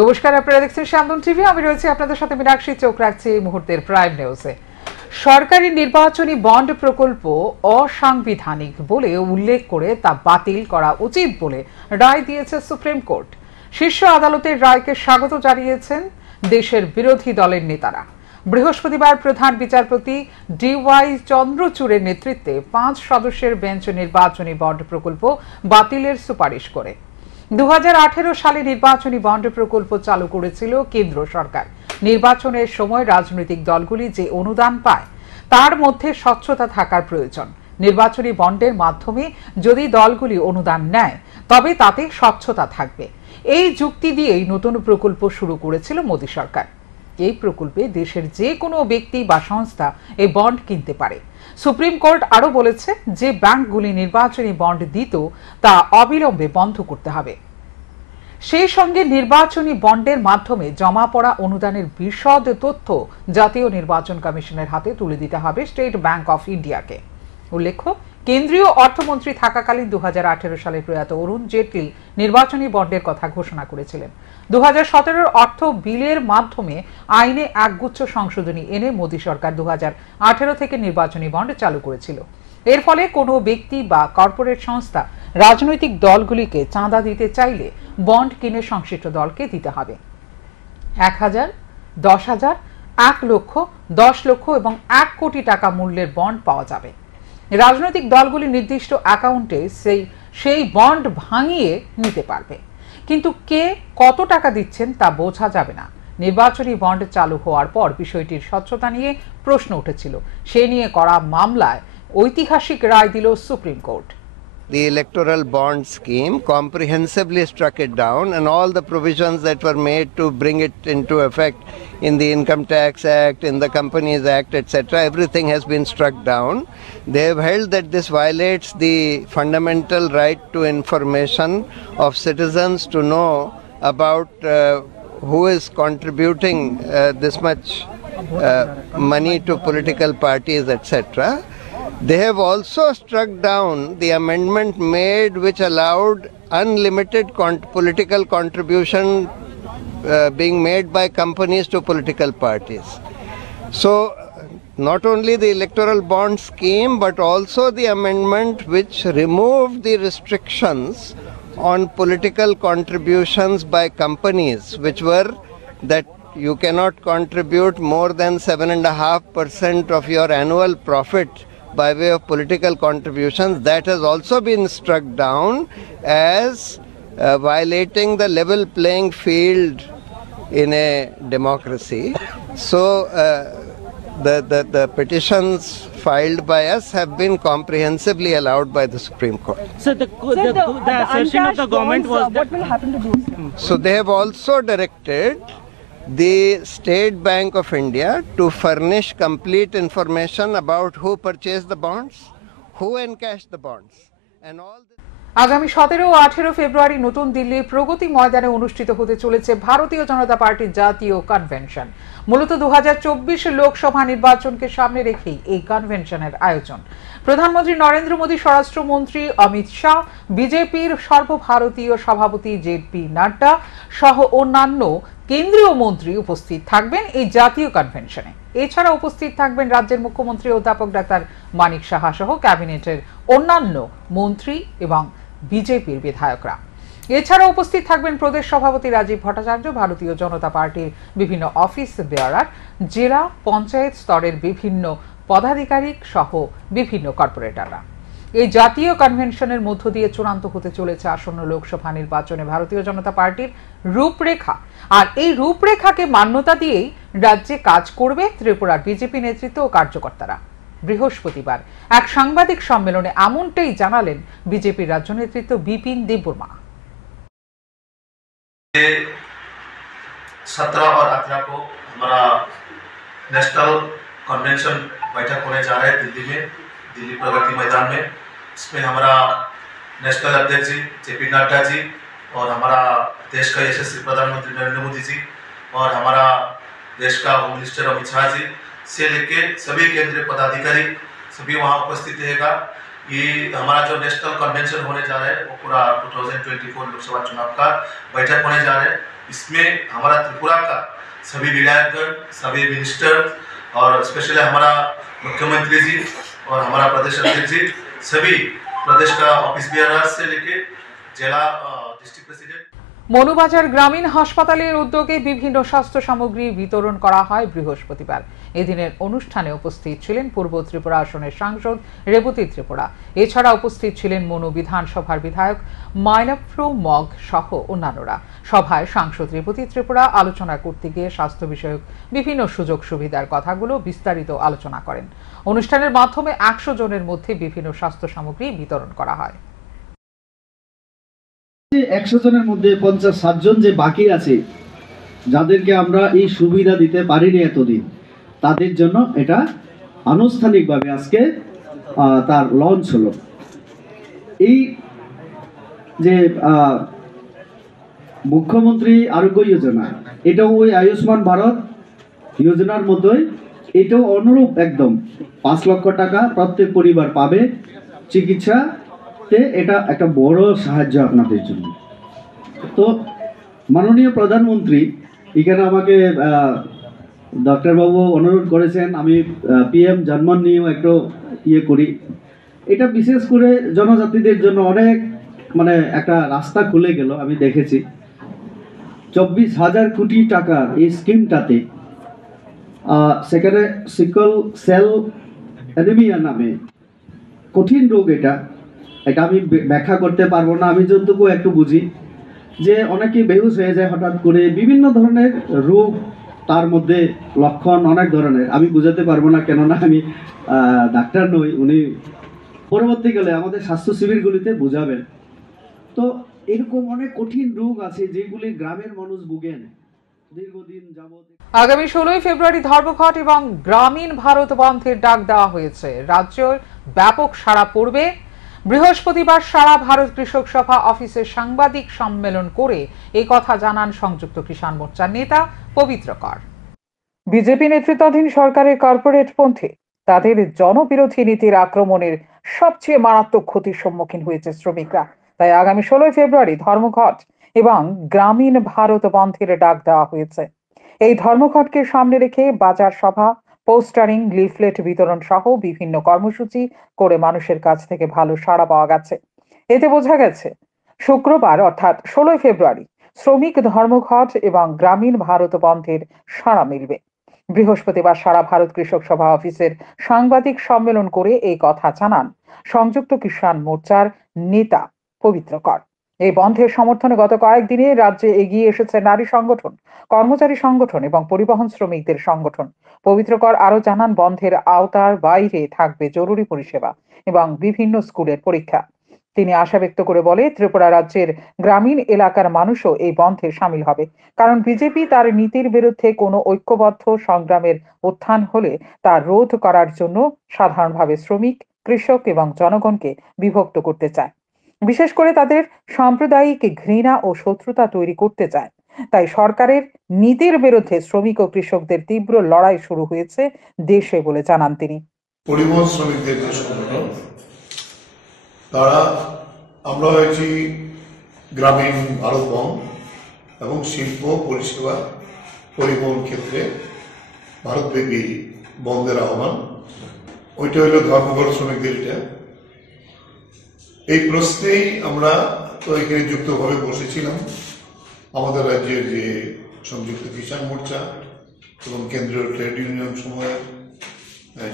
নমস্কার, আপনারা দেখছেন শান্তন টিভি। আমি রয়েছি আপনাদের সাথে মীনাক্ষী। চোখ রাখছি এই মুহূর্তের প্রাইম নিউজে। সরকারি নির্বাচনী বন্ড প্রকল্প অসাংবিধানিক বলে উল্লেখ করে তা বাতিল করা উচিত বলে রায় দিয়েছে সুপ্রিম কোর্ট। শীর্ষ আদালতের রায়কে স্বাগত জানিয়েছেন দেশের বিরোধী দলের নেতারা। বৃহস্পতিবার প্রধান বিচারপতি ডিওয়াই চন্দ্রচূড়ের নেতৃত্বে 5 সদস্যের বেঞ্চ নির্বাচনী বন্ড প্রকল্প বাতিলের সুপারিশ করে। 2018 সালে নির্বাচনী বন্ড প্রকল্প চালু করেছিল কেন্দ্র সরকার। নির্বাচনের সময় রাজনৈতিক দলগুলি যে অনুদান পায় তার মধ্যে স্বচ্ছতা থাকার প্রয়োজন। নির্বাচনী বন্ডের মাধ্যমে যদি দলগুলি অনুদান নেয় তবে তাতে স্বচ্ছতা থাকবে। এই যুক্তি দিয়েই নতুন প্রকল্প শুরু করেছিল মোদী সরকার। এই প্রকল্পে দেশের যে কোনো ব্যক্তি বা সংস্থা এই বন্ড কিনতে পারে। সুপ্রিম কোর্ট আরও বলেছে, যে ব্যাংকগুলি নির্বাচনী বন্ড দিত তা অবিলম্বে বন্ধ করতে হবে। সেই সঙ্গে নির্বাচনী বন্ডের মাধ্যমে জমা পড়া অনুদানের বিশদ তথ্য জাতীয় নির্বাচন কমিশনের হাতে তুলে দিতে হবে স্টেট ব্যাংক অফ ইন্ডিয়াকে। উল্লেখ্য, কেন্দ্রীয় অর্থমন্ত্রী থাকাকালীন 2018 সালে প্রয়াত অরুণ জেটলি নির্বাচনী বন্ডের কথা ঘোষণা করেছিলেন। 2017 অর্থ বিলের মাধ্যমে আইনে একগুচ্ছ সংশোধনী এনে মোদী সরকার 2018 থেকে নির্বাচনী বন্ড চালু করেছিল। এর ফলে কোনো ব্যক্তি বা কর্পোরেট সংস্থা রাজনৈতিক দলগুলিকে চাঁদা দিতে চাইলে বন্ড কিনে সংশ্লিষ্ট দলকে দিতে হবে। 1000, 10,000, 1 লক্ষ, 10 লক্ষ এবং 1 কোটি টাকা মূল্যের বন্ড পাওয়া যাবে। রাজনৈতিক দলগুলি নির্দিষ্ট অ্যাকাউন্টে সেই বন্ড ভাঙিয়ে নিতে পারবে, কিন্তু কে কত টাকা দিচ্ছেন তা বোঝা যাবে না। নির্বাচনী বন্ড চালু হওয়ার পর বিষয়টির স্বচ্ছতা নিয়ে প্রশ্ন উঠেছিল। সে নিয়ে করা মামলায় ঐতিহাসিক রায় দিল supreme court. The electoral bond scheme comprehensively struck it down, and all the provisions that were made to bring it into effect in the Income Tax Act, in the Companies Act, etc., everything has been struck down. They have held that this violates the fundamental right to information of citizens to know about who is contributing this much money to political parties, etc. They have also struck down the amendment made which allowed unlimited political contribution being made by companies to political parties. So not only the electoral bond scheme but also the amendment which removed the restrictions on political contributions by companies, which were that you cannot contribute more than 7.5% of your annual profit by way of political contributions. That has also been struck down as violating the level playing field in a democracy. So the petitions filed by us have been comprehensively allowed by the Supreme Court. So the assertion of the government was that what will happen to those? So they have also directed the State Bank of India to furnish complete information about who purchased the bonds, who encashed the bonds, and all this. আগামী 17 ও 18 ফেব্রুয়ারি নতুন দিল্লির প্রগতি ময়দানে অনুষ্ঠিত হতে চলেছে ভারতীয় জনতা পার্টির জাতীয় কনভেনশন। মূলত 2024 লোকসভা নির্বাচনকে সামনে রেখেই এই কনভেনশনের আয়োজন। প্রধানমন্ত্রী নরেন্দ্র মোদী, স্বরাষ্ট্রমন্ত্রী অমিত শাহ, বিজেপির সর্বভারতীয় সভাপতি জেপি নাড্ডা সহ অন্যান্য কেন্দ্রীয় মন্ত্রী উপস্থিত থাকবেন এই জাতীয় কনভেনশনে। এছাড়া উপস্থিত থাকবেন রাজ্যের মুখ্যমন্ত্রী অধ্যাপক ডাক্তার মানিক সাহা সহ ক্যাবিনেটের অন্যান্য মন্ত্রী এবং বিজেপির বিধায়করা। এছাড়া উপস্থিত থাকবেন প্রদেশ সভাপতি রাজীব ভট্টাচার্য, ভারতীয় জনতা পার্টির বিভিন্ন অফিস বেয়ারার, জেলা পঞ্চায়েত স্তরের বিভিন্ন পদাধিকারিক সহ বিভিন্ন কর্পোরেটররা। এই জাতীয় কনভেনশনের মধ্য দিয়ে চূড়ান্ত হতে চলেছে আসন্ন লোকসভা নির্বাচনে ভারতীয় জনতা পার্টির রূপরেখা। আর এই রূপরেখাকে মান্যতা দিয়েই রাজ্যে কাজ করবে ত্রিপুরার বিজেপি নেতৃত্ব ও কার্যকর্তারা। বৃহস্পতিবার এক সাংবাদিক সম্মেলনে এমনটাই জানালেন বিজেপির রাজ্য নেতৃত্ব বিপিন দেববর্মা। 17 और 18 को हमारा नेशनल कन्वेंशन बैठक होने जा रहा है दिल्ली में, दिल्ली प्रगति मैदान में। इसमें हमारा नेशनल अध्यक्ष जी जेपी नड्डा जी और हमारा देश का यशस्वी प्रधानमंत्री नरेंद्र मोदी जी और हमारा देश का होम मिनिस्टर अमित शाह जी से लेके सभी केंद्रीय पदाधिकारी सभी वहाँ उपस्थित रहेगा। ये हमारा जो नेशनल कन्वेंशन होने जा रहा है वो पूरा 2024 लोकसभा चुनाव का बैठक होने जा रहा है। इसमें हमारा त्रिपुरा का सभी विधायकगण, सभी मिनिस्टर और स्पेशली हमारा मुख्यमंत्री जी और हमारा प्रदेश अध्यक्ष जी, सभी प्रदेश का ऑफिस बियर से लेके जिला डिस्ट्रिक्ट प्रेसिडेंट। মনুবাজার গ্রামীণ হাসপাতালের উদ্যোগে বিভিন্ন স্বাস্থ্য সামগ্রী বিতরণ করা হয় বৃহস্পতিবার। এদিনের অনুষ্ঠানে উপস্থিত ছিলেন পূর্ব ত্রিপুরা আসনের সাংসদ রেবতী ত্রিপুরা। এছাড়া উপস্থিত ছিলেন মনু বিধানসভার বিধায়ক মাইনাপ্রো মগ সহ অন্যান্যরা। সভায় সাংসদ রেবতী ত্রিপুরা আলোচনা করতে গিয়ে স্বাস্থ্য বিষয়ক বিভিন্ন সুযোগ সুবিধার কথাগুলো বিস্তারিত আলোচনা করেন। অনুষ্ঠানের মাধ্যমে 100 জনের মধ্যে বিভিন্ন স্বাস্থ্য সামগ্রী বিতরণ করা হয়। 100 জনের মধ্যে 50-60 জন যে বাকি আছে, যাদেরকে আমরা এই সুবিধা দিতে পারিনি এতদিন, তাদের জন্য এটা আনুষ্ঠানিকভাবে আজকে তার লঞ্চ হলো। এই যে মুখ্যমন্ত্রী আরোগ্য যোজনা, এটাও ওই আয়ুষ্মান ভারত যোজনার মতোই, এটাও অনুরূপ একদম 5 লক্ষ টাকা প্রত্যেক পরিবার পাবে চিকিৎসাতে। এটা একটা বড় সাহায্য আপনাদের জন্য। তো মাননীয় প্রধানমন্ত্রী এখানে আমাকে ডাক্তারবাবু অনুরোধ করেছেন আমি PM জন্মন নিয়েও একটু করি। এটা বিশেষ করে জনজাতিদের জন্য অনেক একটা রাস্তা খুলে গেল। আমি দেখেছি 24,000 কোটি টাকার এই স্কিমটাতে সেখানে সিকল সেল অ্যানিমিয়া নামে কঠিন রোগ, এটা আমি ব্যাখ্যা করতে পারবো না। আমি যতটুকু একটু বুঝি যে অনেকে বেহুশ হয়ে যায় হঠাৎ করে, বিভিন্ন ধরনের রোগ, তার মধ্যে লক্ষণ অনেক ধরনের। আমি বুঝাতে পারবো না, কেননা আমি ডাক্তার নই। উনি পরবর্তীকালে আমাদের স্বাস্থ্য শিবিরগুলিতে বুঝাবেন। তো এরকম অনেক কঠিন রোগ আছে যেগুলি গ্রামের মানুষ ভুগেন দীর্ঘদিন যাবত। আগামী 16 ফেব্রুয়ারি ধর্মঘট এবং গ্রামীণ ভারত বন্ধের ডাক দেওয়া হয়েছে। রাজ্যের ব্যাপক সাড়া পড়বে। বৃহস্পতিবার সারা ভারত কৃষক সভা অফিসে সাংবাদিক সম্মেলন করে এই কথা জানান সংযুক্ত কিষাণ মোর্চার নেতা পবিত্র কর। বিজেপি নেতৃত্বাধীন সরকারের কর্পোরেট পন্থী, তাদের জনবিরোধী নীতির আক্রমণের সবচেয়ে মারাত্মক ক্ষতির সম্মুখীন হয়েছে শ্রমিকরা। তাই আগামী 16 ফেব্রুয়ারি ধর্মঘট এবং গ্রামীণ ভারত বন্ধের ডাক দেওয়া হয়েছে। এই ধর্মঘটকে সামনে রেখে বাজার সভা, পোস্টারিং, লিফলেট বিতরণ সহ বিভিন্ন কর্মসূচি করে মানুষের কাছ থেকে ভালো সাড়া পাওয়া গেছে। এতে বোঝা গেছে শুক্রবার অর্থাৎ 16 ফেব্রুয়ারি শ্রমিক ধর্মঘট এবং গ্রামীণ ভারত বন্ধের সাড়া মিলবে। বৃহস্পতিবার সারা ভারত কৃষক সভা অফিসের সাংবাদিক সম্মেলন করে এই কথা জানান সংযুক্ত কিষাণ মোর্চার নেতা পবিত্র কর। এই বন্ধের সমর্থনে গত কয়েকদিনে রাজ্যে এগিয়ে এসেছে নারী সংগঠন, কর্মচারী সংগঠন এবং পরিবহন শ্রমিকদের সংগঠন। পবিত্র কর আরো জানান বন্ধের আওতার বাইরে থাকবে জরুরি পরিষেবা এবং বিভিন্ন স্কুলের পরীক্ষা। তিনি আশা ব্যক্ত করে বলে ত্রিপুরা রাজ্যের গ্রামীণ এলাকার মানুষও এই বন্ধে সামিল হবে, কারণ বিজেপি তার নীতির বিরুদ্ধে কোনো ঐক্যবদ্ধ সংগ্রামের উত্থান হলে তা রোধ করার জন্য সাধারণভাবে শ্রমিক, কৃষক এবং জনগণকে বিভক্ত করতে চায়। বিশেষ করে তাদের সাম্প্রদায়িক ঘৃণা ও শত্রুতা তৈরি করতে চায়। তাই সরকারের নীতির বিরুদ্ধে শ্রমিক ও কৃষকদের তীব্র লড়াই শুরু হয়েছে দেশে বলে জানান তিনি। পরিবহন শ্রমিকদের যে সংগঠন, তারা আমরা হয়েছি গ্রামীণ ভারত বন্ধ এবং শিল্প, পরিষেবা, পরিবহন ক্ষেত্রে ভারতব্যাপী বন্ধের আহ্বান। ওইটা হইল ধর্মঘট শ্রমিকদের। এটা এই প্রশ্নেই আমরা তো এখানে যুক্তভাবে বসেছিলাম। আমাদের রাজ্যের যে সংযুক্ত কিষাণ মোর্চা এবং কেন্দ্রীয় ট্রেড ইউনিয়ন সময়ের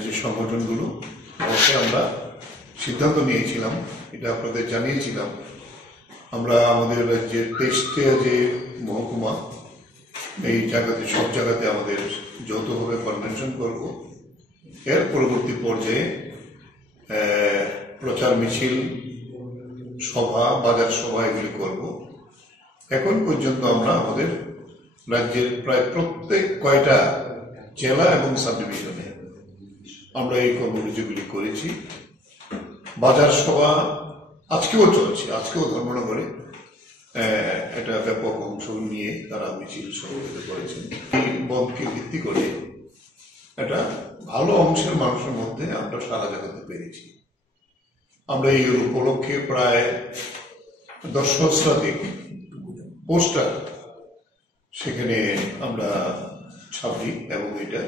যে সংগঠনগুলো, অবশ্যই আমরা সিদ্ধান্ত নিয়েছিলাম, এটা আপনাদের জানিয়েছিলাম। আমরা আমাদের রাজ্যের 23টা যে মহকুমা, এই জায়গাতে সব জায়গাতে আমাদের যৌথভাবে কনভেনশন করব। এর পরবর্তী পর্যায়ে প্রচার মিছিল, সভা, বাজার সভা এগুলি করব। এখন পর্যন্ত আমরা আমাদের রাজ্যের প্রায় প্রত্যেক কয়টা জেলা এবং সাব ডিভিশনে আমরা এই কর্মসূচিগুলি করেছি। বাজার সভা আজকেও চলছে, আজকেও ধর্মনগরে একটা ব্যাপক অংশ নিয়ে তারা মিছিল সংগঠিত করেছেন। এই বন্ধকে ভিত্তি করে একটা ভালো অংশের মানুষের মধ্যে আমরা সাড়া জাগাতে পেরেছি। আমরা এই উপলক্ষে প্রায় 10 সহস্রাধিক পোস্টার সেখানে আমরা ছাপি এবং এটা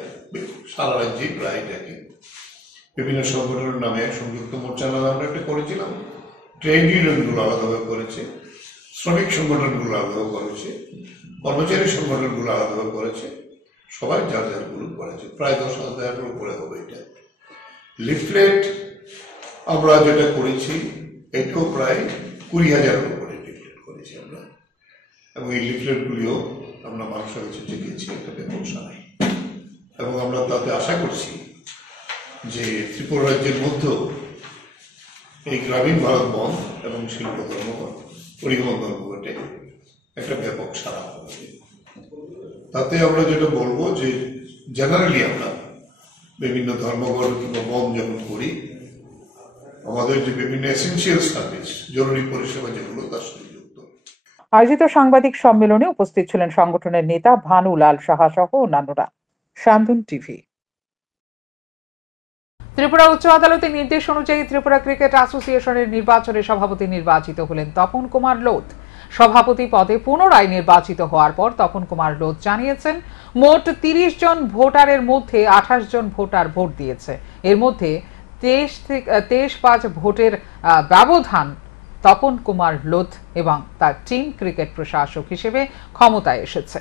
সারা রাজ্যে প্রায় এটাকে বিভিন্ন সংগঠনের নামে সংযুক্ত মোর্চা নামে আমরা এটা করেছিলাম। ট্রেড ইউনিয়নগুলো আলাদাভাবে করেছে, শ্রমিক সংগঠনগুলো আলাদাভাবে করেছে, কর্মচারী সংগঠনগুলো আলাদাভাবে করেছে, সবাই যার যার গ্রুপ করেছে। প্রায় 10,000-এর উপরে হবে এটা। লিফলেট আমরা যেটা করেছি এটাও প্রায় 20,000-এর উপরে লিফলেট করেছি আমরা, এবং এই লিফলেটগুলিও আমরা মানুষের কাছে চেয়েছি একটা ব্যবসা নাই, এবং আমরা তাতে আশা করছি যে ত্রিপুরা রাজ্যের মধ্যেও এই গ্রামীণ ভারত বন্ধ এবং শিল্প ধর্মঘট, পরিবহন ধর্মঘটে একটা ব্যাপক সাড়া হবে। তাতে আমরা যেটা বলবো যে জেনারেলি আমরা বিভিন্ন ধর্মঘট কিংবা বন্ধ যখন করি, আমাদের যে বিভিন্ন এসেন্সিয়াল সার্ভিস, জরুরি পরিষেবা যেগুলো তার সাথে যুক্ত। আয়োজিত সাংবাদিক সম্মেলনে উপস্থিত ছিলেন সংগঠনের নেতা ভানু লাল সাহা সহ অন্যান্যরা। শান্তন টিভি। ত্রিপুরা উচ্চ আদালতের নির্দেশ অনুযায়ী ত্রিপুরা ক্রিকেট অ্যাসোসিয়েশনের নির্বাচনে সভাপতি নির্বাচিত হলেন তপন কুমার লোধ। সভাপতি পদে পুনরায় নির্বাচিত হওয়ার পর তপন কুমার লোধ জানিয়েছেন, মোট 30 জন ভোটারের মধ্যে 28 জন ভোটার ভোট দিয়েছে। এর মধ্যে 23-5 ভোটের ব্যবধান তপন কুমার লোধ এবং তার টিম ক্রিকেট প্রশাসক হিসেবে ক্ষমতায় এসেছে।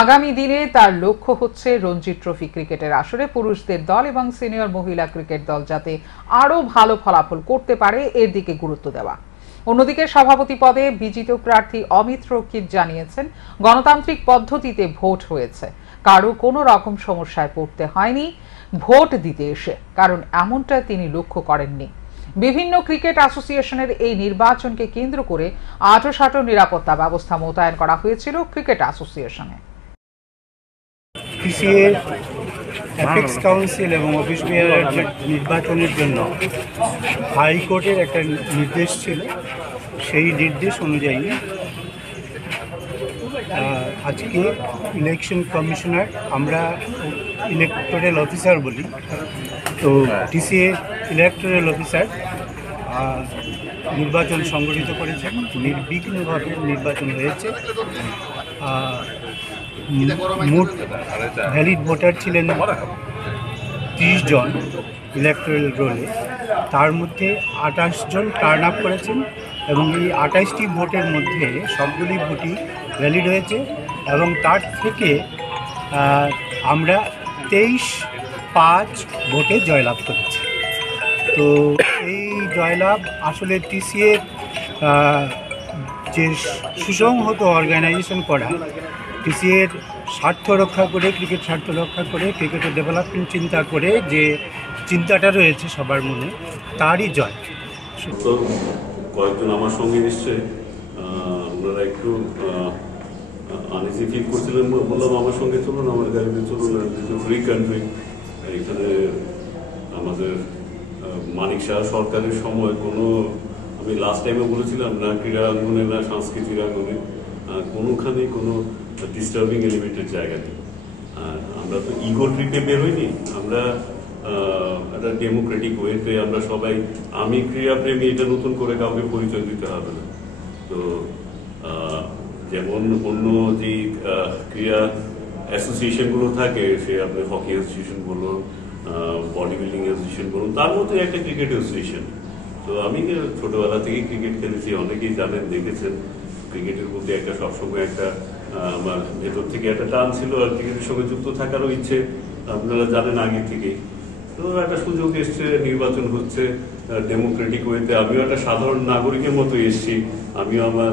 আগামী দিনে তার লক্ষ্য হচ্ছে রঞ্জি ট্রফি ক্রিকেটের আসরে পুরুষদের দল এবং সিনিয়র মহিলা ক্রিকেট দল যাতে আরো ভালো ফলাফল করতে পারে এর দিকে গুরুত্ব দেওয়া। অন্যদিকে সভাপতি পদে বিজিত প্রার্থী অমিত রক্ষিত জানিয়েছেন, গণতান্ত্রিক পদ্ধতিতে ভোট হয়েছে, কারো কোনো রকম সমস্যায় পড়তে হয়নি ভোট দিতে এসে, কারণ এমনটা তিনি লক্ষ্য করেননি। বিভিন্ন ক্রিকেট অ্যাসোসিয়েশনের এই নির্বাচনকে কেন্দ্র করে আঁটোসাঁটো নিরাপত্তা ব্যবস্থা মোতায়েন করা হয়েছিল ক্রিকেট অ্যাসোসিয়েশনে। টিসিএ অ্যাপেক্স কাউন্সিল এবং অফিস মেয়রের নির্বাচনের জন্য হাইকোর্টের একটা নির্দেশ ছিল। সেই নির্দেশ অনুযায়ী আজকে ইলেকশন কমিশনার, আমরা ইলেকটোরাল অফিসার বলি, তো টিসিএ ইলেকটোরাল অফিসার নির্বাচন সংগঠিত করেছেন। নির্বিঘ্নভাবে নির্বাচন হয়েছে। মোট ভ্যালিড ভোটার ছিলেন 30 জন ইলেকটোরাল রোলে, তার মধ্যে 28 জন টার্ন আপ করেছেন এবং এই 28টি ভোটের মধ্যে সবগুলি ভোটই ভ্যালিড হয়েছে এবং তার থেকে আমরা 23-5 ভোটে জয়লাভ করেছি। তো এই জয়লাভ আসলে টিসিএর যে সুসংহত অর্গানাইজেশন করা, টিসিএর স্বার্থ রক্ষা করে, ক্রিকেট স্বার্থ রক্ষা করে, ক্রিকেটের ডেভেলপমেন্ট চিন্তা করে যে চিন্তাটা রয়েছে সবার মনে, তারই জয়। কয়েকজন আমার সঙ্গে নিশ্চয়ই ওনারা একটু আনইজি ফিল করছিলেন, বললাম আমার সঙ্গে চলুন, আমার গাড়িতে চলুন, ফ্রি কান্ট্রি। এখানে আমাদের মানিক শাহ সরকারের সময় কোনো, আমি লাস্ট টাইমে বলেছিলাম, না ক্রীড়াঙ্গনে না সাংস্কৃতিক আঙ্গনে কোনোখানে কোনো ডিস্টার্বিং এলিমেন্টের জায়গা নেই। আর আমরা তো ইগো ট্রিপে বের হইনি, আমরা একটা ডেমোক্রেটিক ওয়েতে আমরা সবাই, আমি ক্রীড়াপ্রেমী এটা নতুন করে কাউকে পরিচয় দিতে হবে না। তো যেমন অন্য যে ক্রীড়া অ্যাসোসিয়েশনগুলো থাকে, সে আপনি হকি অ্যাসোসিয়েশন বলুন, বডি বিল্ডিং অ্যাসোসিয়েশন বলুন, তার মধ্যে একটা ক্রিকেট অ্যাসোসিয়েশন। তো আমি ছোটবেলা থেকেই ক্রিকেট খেলেছি, অনেকেই জানেন, দেখেছেন। ক্রিকেটের প্রতি একটা সবসময় একটা আমার ভেতর থেকে একটা টান ছিল, আর ক্রিকেটের সঙ্গে যুক্ত থাকারও ইচ্ছে আপনারা জানেন আগে থেকেই। তো একটা সুযোগ এসছে, নির্বাচন হচ্ছে ডেমোক্রেটিক ওয়েতে, আমিও একটা সাধারণ নাগরিকের মতো এসেছি, আমিও আমার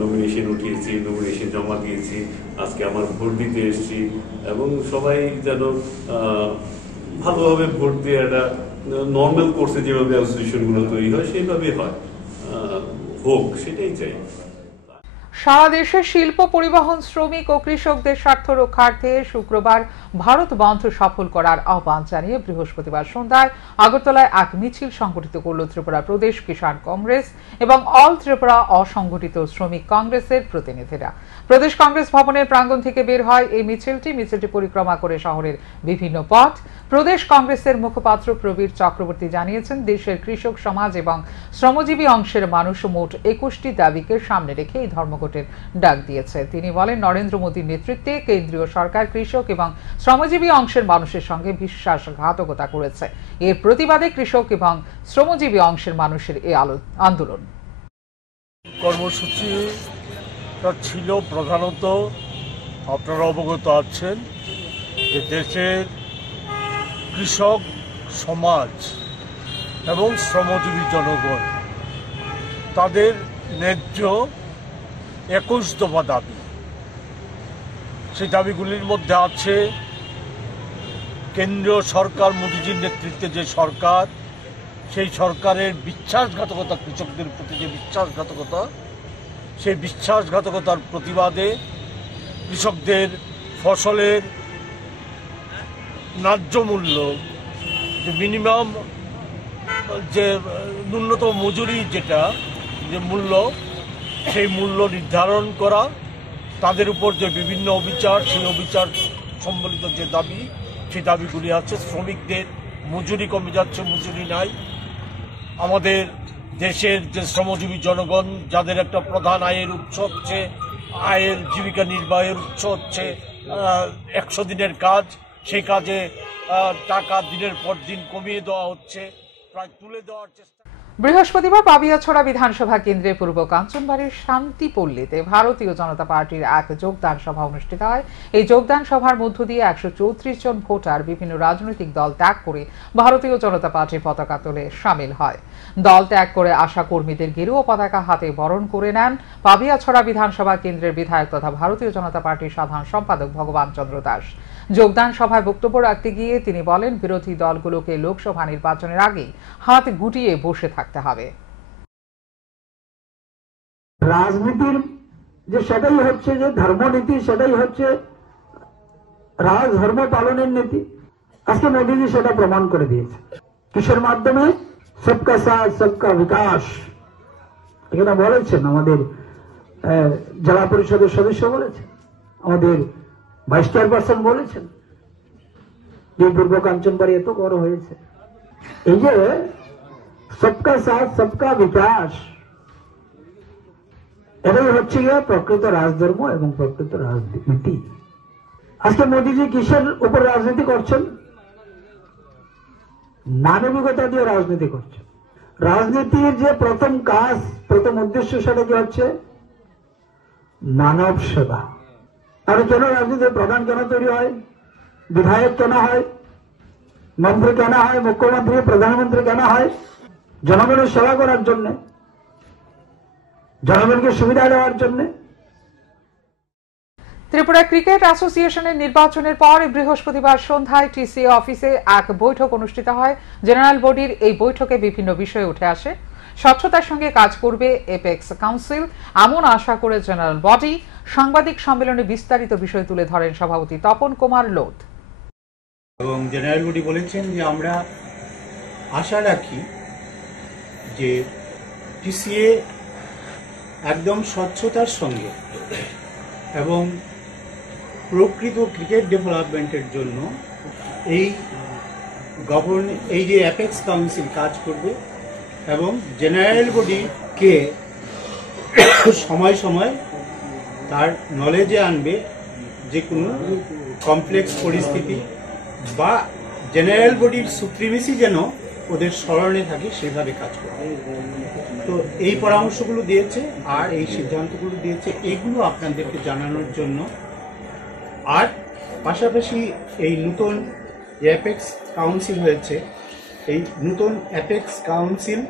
নমিনেশন উঠিয়েছি, নমিনেশন জমা দিয়েছি, আজকে আমার ভোট দিতে এসেছি, এবং সবাই যেন ভালোভাবে ভোট দিয়ে একটা নর্মাল কোর্সে যেভাবে অ্যাসোসিয়েশনগুলো তৈরি হয় সেইভাবেই হয়, হোক, সেটাই চাই। সারা দেশে শিল্প, পরিবহন, শ্রমিক ও কৃষকদের স্বার্থ রক্ষার্থে শুক্রবার ভারত বন্ধ সফল করার আহ্বান জানিয়ে বৃহস্পতিবার সন্ধ্যায় আগরতলায় এক মিছিল সংগঠিত করল ত্রিপুরা প্রদেশ কিষাণ কংগ্রেস এবং অল ত্রিপুরা অসংগঠিত শ্রমিক কংগ্রেসের প্রতিনিধিরা। প্রদেশ কংগ্রেস ভবনের প্রাঙ্গণ থেকে বের হয় এই মিছিলটি পরিক্রমা করে শহরের বিভিন্ন পথ। প্রদেশ কংগ্রেসের মুখপাত্র প্রবীর চক্রবর্তী জানিয়েছেন, দেশের কৃষক সমাজ এবং শ্রমজীবী অংশের মানুষ মোট 21টি দাবিকে সামনে রেখে এই ধর্মঘট বৈঠকের ডাক দিয়েছে। তিনি বলেন, নরেন্দ্র মোদীর নেতৃত্বে কেন্দ্রীয় সরকার কৃষক এবং শ্রমজীবী অংশের মানুষের সঙ্গে বিশ্বাসঘাতকতা করেছে। এর প্রতিবাদে কৃষক এবং শ্রমজীবী অংশের মানুষের এই আন্দোলন। কর্মসূচিটা ছিল প্রধানত, আপনারা অবগত আছেন যে দেশের কৃষক সমাজ এবং শ্রমজীবী জনগণ তাদের ন্যায্য 21 দফা দাবি, সেই দাবিগুলির মধ্যে আছে কেন্দ্রীয় সরকার, মোদীজির নেতৃত্বে যে সরকার, সেই সরকারের বিশ্বাসঘাতকতা, কৃষকদের প্রতি যে বিশ্বাসঘাতকতা, সেই বিশ্বাসঘাতকতার প্রতিবাদে কৃষকদের ফসলের ন্যায্য মূল্য, যে মিনিমাম, যে ন্যূনতম মজুরি, যেটা যে মূল্য, সেই মূল্য নির্ধারণ করা, তাদের উপর যে বিভিন্ন অবিচার, সেই অবিচার সম্বলিত যে দাবি, সেই দাবিগুলি আছে। শ্রমিকদের মজুরি কমে যাচ্ছে, মজুরি নাই। আমাদের দেশের যে শ্রমজীবী জনগণ, যাদের একটা প্রধান আয়ের উৎস হচ্ছে, আয়ের জীবিকা নির্বাহের উৎস হচ্ছে 100 দিনের কাজ, সেই কাজে টাকা দিনের পর দিন কমিয়ে দেওয়া হচ্ছে, প্রায় তুলে দেওয়ার চেষ্টা। বৃহস্পতিবার পাবিয়াছড়া বিধানসভা কেন্দ্রের পূর্ব কাঞ্চনবাড়ির শান্তিপল্লীতে ভারতীয় জনতা পার্টির এক যোগদান সভা অনুষ্ঠিত হয়। এই যোগদান সভার মধ্য দিয়ে 134 জন ভোটার বিভিন্ন রাজনৈতিক দল ত্যাগ করে ভারতীয় জনতা পার্টির পতাকা তোলে সামিল হয়। দল ত্যাগ করে আশা কর্মীদের গেরুয়া পতাকা হাতে বরণ করে নেন পাবিয়াছড়া বিধানসভা কেন্দ্রের বিধায়ক তথা ভারতীয় জনতা পার্টির সাধারণ সম্পাদক ভগবান চন্দ্র দাস। যোগদান সভায় বক্তব্য রাখতে গিয়ে তিনি বলেন, বিরোধী দলগুলোকে লোকসভা নির্বাচনের আগে হাত গুটিয়ে বসে থাকতে হবে। রাজনীতির যে সেটাই হচ্ছে যে ধর্মনীতি, সেটাই হচ্ছে রাজধর্ম পালনের নীতি। আজকে মোদীজি সেটা প্রমাণ করে দিয়েছে। কিসের মাধ্যমে? সবকা সাথ সবকা বিকাশ। এখানে বলেছেন আমাদের জেলা পরিষদের সদস্য বলেছেন, আমাদের ভাইস চেয়ারপারসন বলেছেন যে পূর্ব কাঞ্চনবাড়ি এত বড় হয়েছে। এই যে সবকা সাথ সবকা বিকাশ, এটাই হচ্ছে গিয়ে প্রকৃত রাজধর্ম এবং প্রকৃত রাজনীতি। আজকে মোদীজি কিসের উপর রাজনীতি করছেন? মানবিকতা দিয়ে রাজনীতি করছেন। রাজনীতির যে প্রথম কাজ, প্রথম উদ্দেশ্য, সেটা কি হচ্ছে? মানব সেবা। আর কেন রাজনীতির প্রধান কেন তৈরি হয়? বিধায়ক কেন হয়? মন্ত্রী কেন হয়? মুখ্যমন্ত্রী, প্রধানমন্ত্রী কেন হয়? জনগণের সেবা করার জন্য, জনগণকে সুবিধা দেওয়ার জন্য। ত্রিপুরা ক্রিকেট অ্যাসোসিয়েশনের নির্বাচনের পর বৃহস্পতিবার সন্ধ্যায় টিসিএ অফিসে এক বৈঠক অনুষ্ঠিত হয়। জেনারেল বডির এই বৈঠকে বিভিন্ন বিষয় উঠে আসে। স্বচ্ছতার সঙ্গে কাজ করবে এপেক্স কাউন্সিল, এমন আশা করে জেনারেল বডি। সাংবাদিক সম্মেলনে বিস্তারিত বিষয় তুলে ধরেন সভাপতি তপন কুমার লোধ। এবং জেনারেল বডি বলেছেন যে আমরা আশা রাখি যে টিসিএ একদম স্বচ্ছতার সঙ্গে এবং প্রকৃত ক্রিকেট ডেভেলপমেন্টের জন্য এই যে অ্যাপেক্স কাউন্সিল কাজ করবে এবং জেনারেল বডিকে সময় সময় তার নলেজে আনবে যে কোনো কমপ্লেক্স পরিস্থিতি বা জেনারেল বডির সুপ্রিমেসি যেন ওদের স্মরণে থাকে, সেভাবে কাজ করবে। তো এই পরামর্শগুলো দিয়েছে আর এই সিদ্ধান্তগুলো দিয়েছে, এইগুলো আপনাদেরকে জানানোর জন্য। আর পাশাপাশি এই নতুন যে অ্যাপেক্স কাউন্সিল হয়েছে, এই নতুন অ্যাপেক্স কাউন্সিল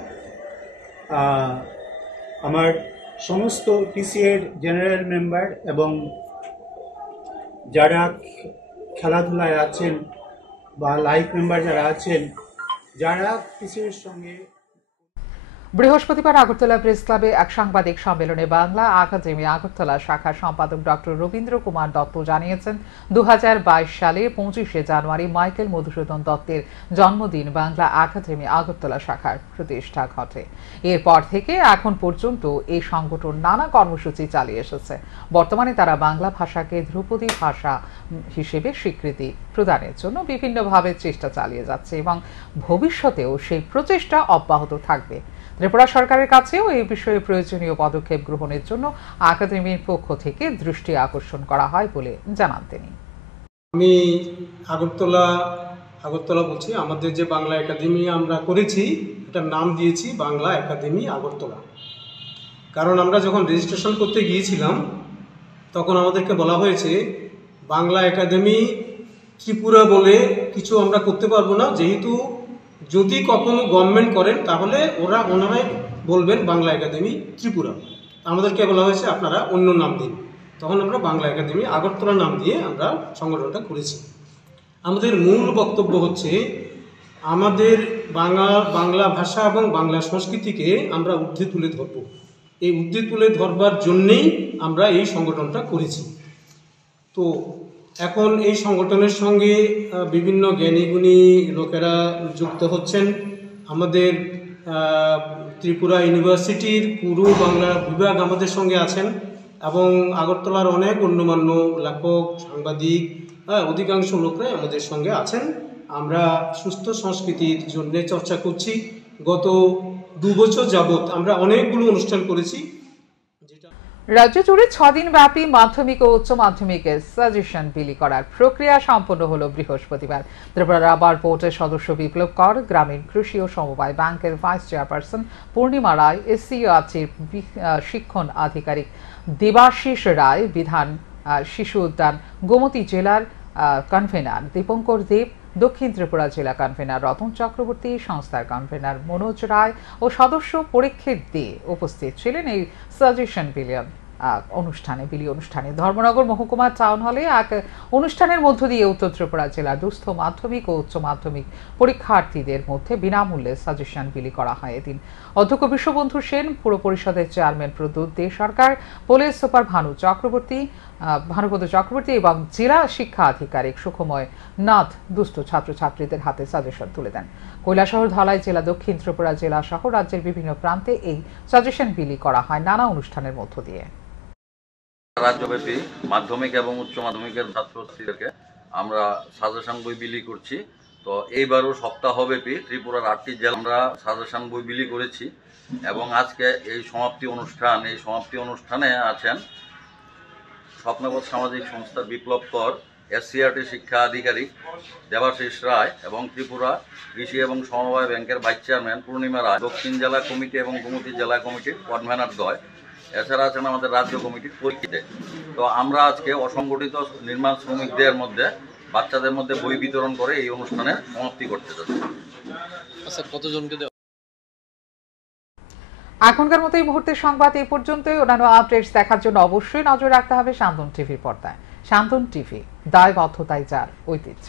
আমার সমস্ত টিসিএর জেনারেল মেম্বার এবং যারা খেলাধুলায় আছেন বা লাইভ মেম্বার যারা আছেন, যারা টিসিএর সঙ্গে। বৃহস্পতিবার আগরতলা প্রেস ক্লাবে এক সাংবাদিক সম্মেলনে বাংলা একাডেমি আগরতলা শাখার সম্পাদক ডক্টর রবীন্দ্র কুমার দত্ত জানিয়েছেন, 2022 সালে 25শে জানুয়ারি মাইকেল মধুসূদন দত্তের জন্মদিন বাংলা একাডেমি আগরতলা শাখার প্রতিষ্ঠা ঘটে। এরপর থেকে এখন পর্যন্ত এই সংগঠন নানা কর্মসূচি চালিয়ে এসেছে। বর্তমানে তারা বাংলা ভাষাকে ধ্রুপদী ভাষা হিসেবে স্বীকৃতি প্রদানের জন্য বিভিন্নভাবে চেষ্টা চালিয়ে যাচ্ছে এবং ভবিষ্যতেও সেই প্রচেষ্টা অব্যাহত থাকবে। ত্রিপুরা সরকারের কাছেও এই বিষয়ে প্রয়োজনীয় পদক্ষেপ গ্রহণের জন্য একাডেমির পক্ষ থেকে দৃষ্টি আকর্ষণ করা হয় বলে জানান তিনি। আমি আগরতলা বলছি। আমাদের যে বাংলা একাডেমি আমরা করেছি, এটার নাম দিয়েছি বাংলা একাডেমি আগরতলা। কারণ আমরা যখন রেজিস্ট্রেশন করতে গিয়েছিলাম তখন আমাদেরকে বলা হয়েছে বাংলা একাডেমি ত্রিপুরা বলে কিছু আমরা করতে পারবো না, যেহেতু যদি কখনো গভর্নমেন্ট করেন তাহলে ওনারাই বলবেন বাংলা একাডেমি ত্রিপুরা। আমাদেরকে বলা হয়েছে আপনারা অন্য নাম দিন। তখন আমরা বাংলা একাডেমি আগরতলা নাম দিয়ে আমরা সংগঠনটা করেছি। আমাদের মূল বক্তব্য হচ্ছে আমাদের বাংলা ভাষা এবং বাংলা সংস্কৃতিকে আমরা ঊর্ধ্বে তুলে ধরব। এই ঊর্ধ্বে তুলে ধরবার জন্যেই আমরা এই সংগঠনটা করেছি। তো এখন এই সংগঠনের সঙ্গে বিভিন্ন জ্ঞানীগুণী লোকেরা যুক্ত হচ্ছেন। আমাদের ত্রিপুরা ইউনিভার্সিটির পুরো বাংলা বিভাগ আমাদের সঙ্গে আছেন এবং আগরতলার অনেক গণ্যমান্য লেখক, সাংবাদিক, অধিকাংশ লোকরাই আমাদের সঙ্গে আছেন। আমরা সুস্থ সংস্কৃতির জন্য চর্চা করছি। গত 2 বছর যাবৎ আমরা অনেকগুলো অনুষ্ঠান করেছি। রাজ্য জুড়ে 6 দিন ব্যাপী মাধ্যমিক ও উচ্চ মাধ্যমিকের সাজেশন বিলি করার প্রক্রিয়া সম্পন্ন হলো বৃহস্পতিবার। ত্রিপুরা রাবার বোর্ডের সদস্য বিপ্লব কর, গ্রামীণ কৃষি ও সমবায় ব্যাংকের ভাইস চেয়ারপারসন পূর্ণিমা রায়, এসসিআরটির শিক্ষণ আধিকারিক দেবাশিস রায়, বিধান শিশু উদ্যান গোমতী জেলার কনভেনার দীপঙ্কর দেব, দক্ষিণ ত্রিপুরা জেলা কনভেনার রতন চক্রবর্তী, সংস্থার কনভেনার মনোজ রায় ও সদস্য পরীক্ষিত দে উপস্থিত ছিলেন এই সাজেশন বিলি অনুষ্ঠানে। ধর্মনগর মহকুমা টাউন হলে এক অনুষ্ঠানের মধ্য দিয়ে উত্তর ত্রিপুরা জেলার দুস্থ মাধ্যমিক ও উচ্চ মাধ্যমিক পরীক্ষার্থীদের মধ্যে বিনামূল্যে সাজেশন বিলি করা হয়। এদিন অধ্যক্ষ বিশ্ববন্ধু সেন, পুর পরিষদের চেয়ারম্যান প্রদ্যুৎ দে সরকার, পুলিশ সুপার ভানুপদ চক্রবর্তী এবং জেলা শিক্ষা আধিকারিক সুখময় নাথ দুস্থ ছাত্রছাত্রীদের হাতে সাজেশন তুলে দেন। কৈলাসহর, ধলাই জেলা, দক্ষিণ ত্রিপুরা জেলা সহ রাজ্যের বিভিন্ন প্রান্তে এই সাজেশন বিলি করা হয় নানা অনুষ্ঠানের মধ্য দিয়ে। রাজ্যব্যাপী মাধ্যমিক এবং উচ্চ মাধ্যমিকের ছাত্রছাত্রীদেরকে আমরা সাজেশন বই বিলি করছি। তো এইবারও সপ্তাহব্যাপী ত্রিপুরার 8টি জেলা আমরা সাজেশন বই বিলি করেছি এবং আজকে এই সমাপ্তি অনুষ্ঠানে আছেন স্বপ্নপথ সামাজিক সংস্থা বিপ্লব কর, এসসিআরটি শিক্ষা আধিকারিক দেবাশিস রায় এবং ত্রিপুরা কৃষি এবং সমবায় ব্যাংকের ভাইস চেয়ারম্যান পূর্ণিমা রায়, দক্ষিণ জেলা কমিটি এবং গোমতী জেলা কমিটির কনভেনার দ্বয়, এছাড়া আছেন আমাদের রাজ্য কমিটির পরীক্ষিতে। তো আমরা আজকে অসংগঠিত নির্মাণ শ্রমিকদের মধ্যে বাচ্চাদের মধ্যে বই বিতরণ করে এই অনুষ্ঠানের সমাপ্তি করতে যাচ্ছি। আচ্ছা, কতজনকে দেওয়া? এখনকার মতো এই মুহূর্তের সংবাদ এই পর্যন্তই। অন্যান্য আপডেটস দেখার জন্য অবশ্যই নজর রাখতে হবে শান্তন টিভির পর্দায়। শান্তন টিভি, দায়বদ্ধতাই যার ঐতিহ্য।